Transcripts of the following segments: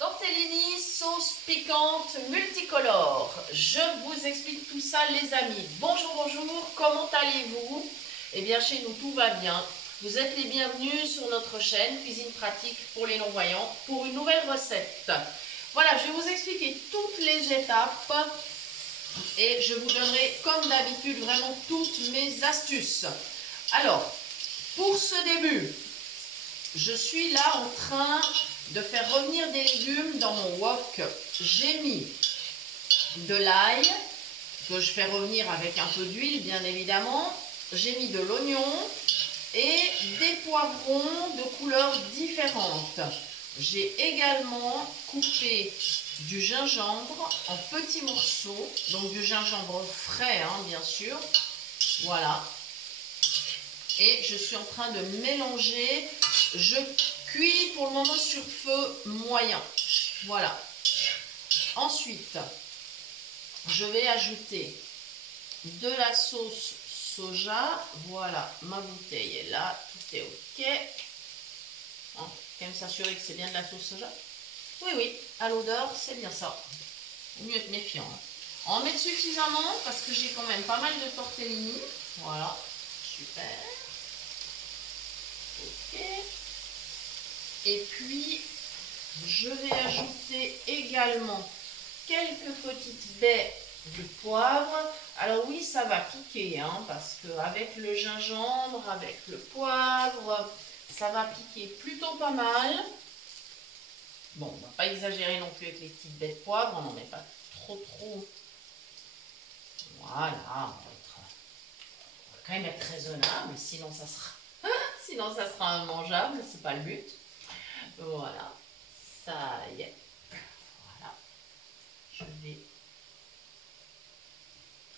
Tortellini, sauce piquante multicolore. Je vous explique tout ça les amis. Bonjour, bonjour, comment allez-vous? Eh bien chez nous tout va bien. Vous êtes les bienvenus sur notre chaîne Cuisine Pratique pour les non-voyants pour une nouvelle recette. Voilà, je vais vous expliquer toutes les étapes et je vous donnerai comme d'habitude vraiment toutes mes astuces. Alors, pour ce début, je suis là en train de faire revenir des légumes dans mon wok. J'ai mis de l'ail que je fais revenir avec un peu d'huile bien évidemment. J'ai mis de l'oignon et des poivrons de couleurs différentes. J'ai également coupé du gingembre en petits morceaux, donc du gingembre frais hein, bien sûr. Voilà. Et je suis en train de mélanger. Je cuis pour le moment sur feu moyen. Voilà. Ensuite, je vais ajouter de la sauce soja. Voilà, ma bouteille est là. Tout est OK. Hein, quand même s'assurer que c'est bien de la sauce soja. Oui, oui, à l'odeur, c'est bien ça. Mieux être méfiant. Hein. En mettre suffisamment parce que j'ai quand même pas mal de tortellini. Voilà, super. OK. Et puis, je vais ajouter également quelques petites baies de poivre. Alors oui, ça va piquer, hein, parce qu'avec le gingembre, avec le poivre, ça va piquer plutôt pas mal. Bon, on ne va pas exagérer non plus avec les petites baies de poivre, on n'en met pas trop. Voilà, on va quand même être raisonnable, sinon ça sera immangeable, c'est pas le but. Voilà, ça y est. Voilà, je vais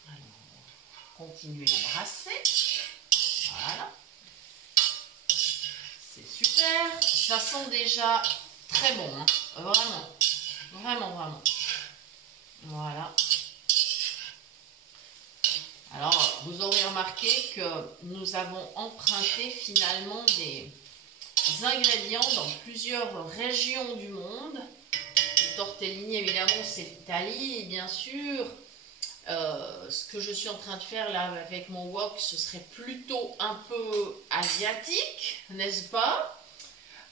alors continuer à brasser. Voilà, c'est super. Ça sent déjà très bon, hein. Vraiment. Voilà. Alors, vous aurez remarqué que nous avons emprunté finalement des ingrédients dans plusieurs régions du monde. Le tortellini, évidemment, c'est l'Italie. Et bien sûr, ce que je suis en train de faire là avec mon wok, ce serait plutôt un peu asiatique, n'est-ce pas?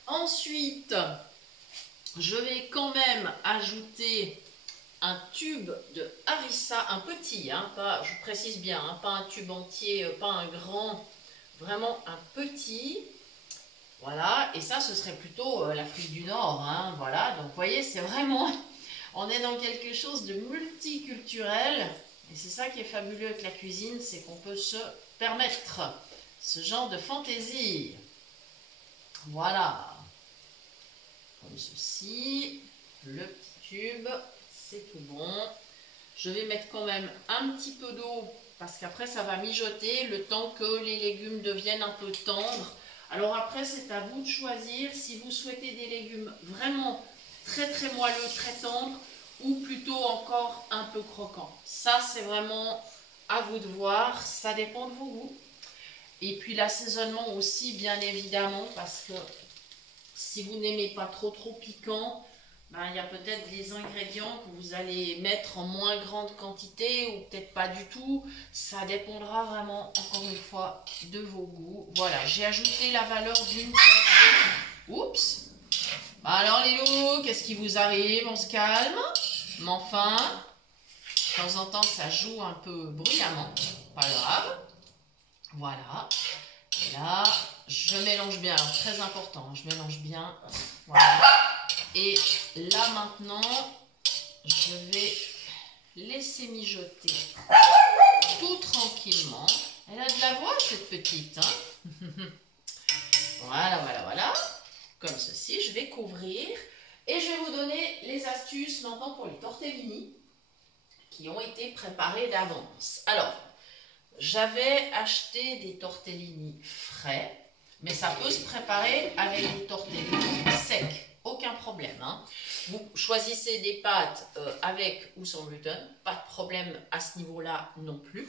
Ensuite, je vais quand même ajouter un tube de harissa, un petit, hein, pas, je précise bien, hein, pas un tube entier, pas un grand, vraiment un petit. Voilà, et ça, ce serait plutôt l'Afrique du Nord, hein, voilà. Donc, vous voyez, c'est vraiment, on est dans quelque chose de multiculturel, et c'est ça qui est fabuleux avec la cuisine, c'est qu'on peut se permettre ce genre de fantaisie. Voilà, comme ceci, le petit tube. C'est tout bon. Je vais mettre quand même un petit peu d'eau parce qu'après ça va mijoter le temps que les légumes deviennent un peu tendres. Alors après c'est à vous de choisir si vous souhaitez des légumes vraiment très moelleux, très tendres ou plutôt encore un peu croquants. Ça c'est vraiment à vous de voir, ça dépend de vos goûts. Et puis l'assaisonnement aussi bien évidemment parce que si vous n'aimez pas trop piquant, ben, il y a peut-être des ingrédients que vous allez mettre en moins grande quantité ou peut-être pas du tout. Ça dépendra vraiment, encore une fois, de vos goûts. Voilà, j'ai ajouté la valeur d'une tasse. Oups! Ben alors les loups, qu'est-ce qui vous arrive? On se calme. Mais enfin, de temps en temps, ça joue un peu bruyamment. Pas grave. Voilà. Et là, je mélange bien. Alors, très important, je mélange bien. Voilà. Et là maintenant, je vais laisser mijoter tout tranquillement. Elle a de la voix cette petite. Hein. Voilà. Comme ceci, je vais couvrir. Et je vais vous donner les astuces maintenant pour les tortellini qui ont été préparés d'avance. Alors, j'avais acheté des tortellini frais, mais ça peut se préparer avec des tortellini secs. Aucun problème. Hein. Vous choisissez des pâtes avec ou sans gluten. Pas de problème à ce niveau-là non plus.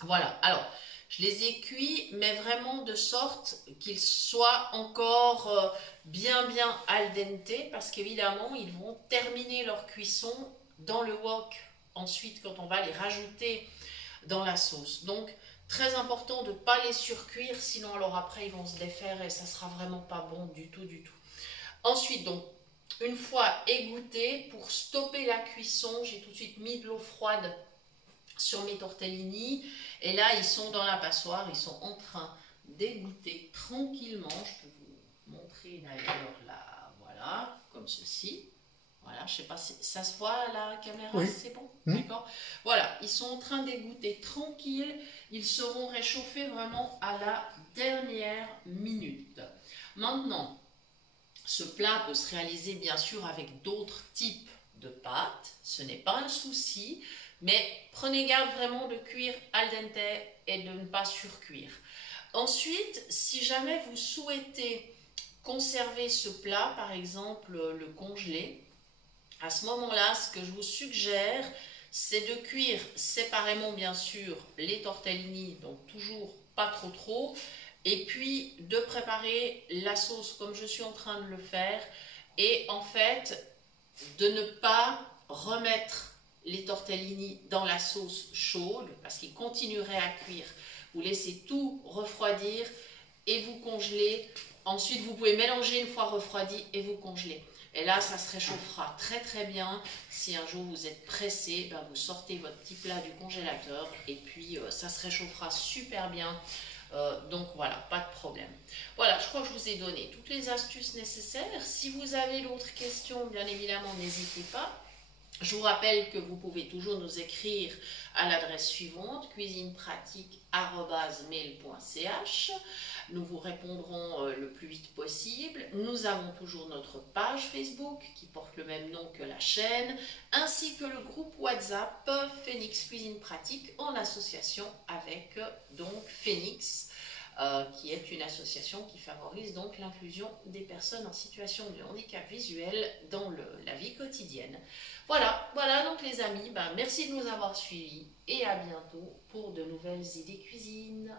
Voilà. Alors, Je les ai cuits, mais vraiment de sorte qu'ils soient encore bien al dente, parce qu'évidemment, ils vont terminer leur cuisson dans le wok ensuite quand on va les rajouter dans la sauce. Donc, très important de ne pas les surcuire, sinon alors après ils vont se défaire et ça sera vraiment pas bon du tout. Ensuite, donc, une fois égoutté, pour stopper la cuisson, j'ai tout de suite mis de l'eau froide sur mes tortellini. Et là, ils sont dans la passoire, ils sont en train d'égoutter tranquillement. Je peux vous montrer d'ailleurs là, voilà, comme ceci. Voilà, je ne sais pas si ça se voit à la caméra, oui. C'est bon, d'accord. Voilà, ils sont en train d'égoutter tranquille. Ils seront réchauffés vraiment à la dernière minute. Maintenant, ce plat peut se réaliser bien sûr avec d'autres types de pâtes. Ce n'est pas un souci, mais prenez garde vraiment de cuire al dente et de ne pas surcuire. Ensuite, si jamais vous souhaitez conserver ce plat, par exemple le congeler, à ce moment-là, ce que je vous suggère, c'est de cuire séparément, bien sûr, les tortellini, donc toujours pas trop, et puis de préparer la sauce comme je suis en train de le faire, et en fait, de ne pas remettre les tortellini dans la sauce chaude, parce qu'ils continueraient à cuire. Vous laissez tout refroidir et vous congelez. Ensuite, vous pouvez mélanger une fois refroidi et vous congelez. Et là, ça se réchauffera très bien. Si un jour vous êtes pressé, ben vous sortez votre petit plat du congélateur et puis ça se réchauffera super bien. Donc voilà, pas de problème. Voilà, je crois que je vous ai donné toutes les astuces nécessaires. Si vous avez d'autres questions, bien évidemment, n'hésitez pas. Je vous rappelle que vous pouvez toujours nous écrire à l'adresse suivante, cuisinepratique@mail.ch. Nous vous répondrons le plus vite possible. Nous avons toujours notre page Facebook qui porte le même nom que la chaîne, ainsi que le groupe WhatsApp Phoenix Cuisine Pratique en association avec donc Phoenix, qui est une association qui favorise donc l'inclusion des personnes en situation de handicap visuel dans la vie quotidienne. Voilà donc les amis, merci de nous avoir suivis et à bientôt pour de nouvelles idées cuisine.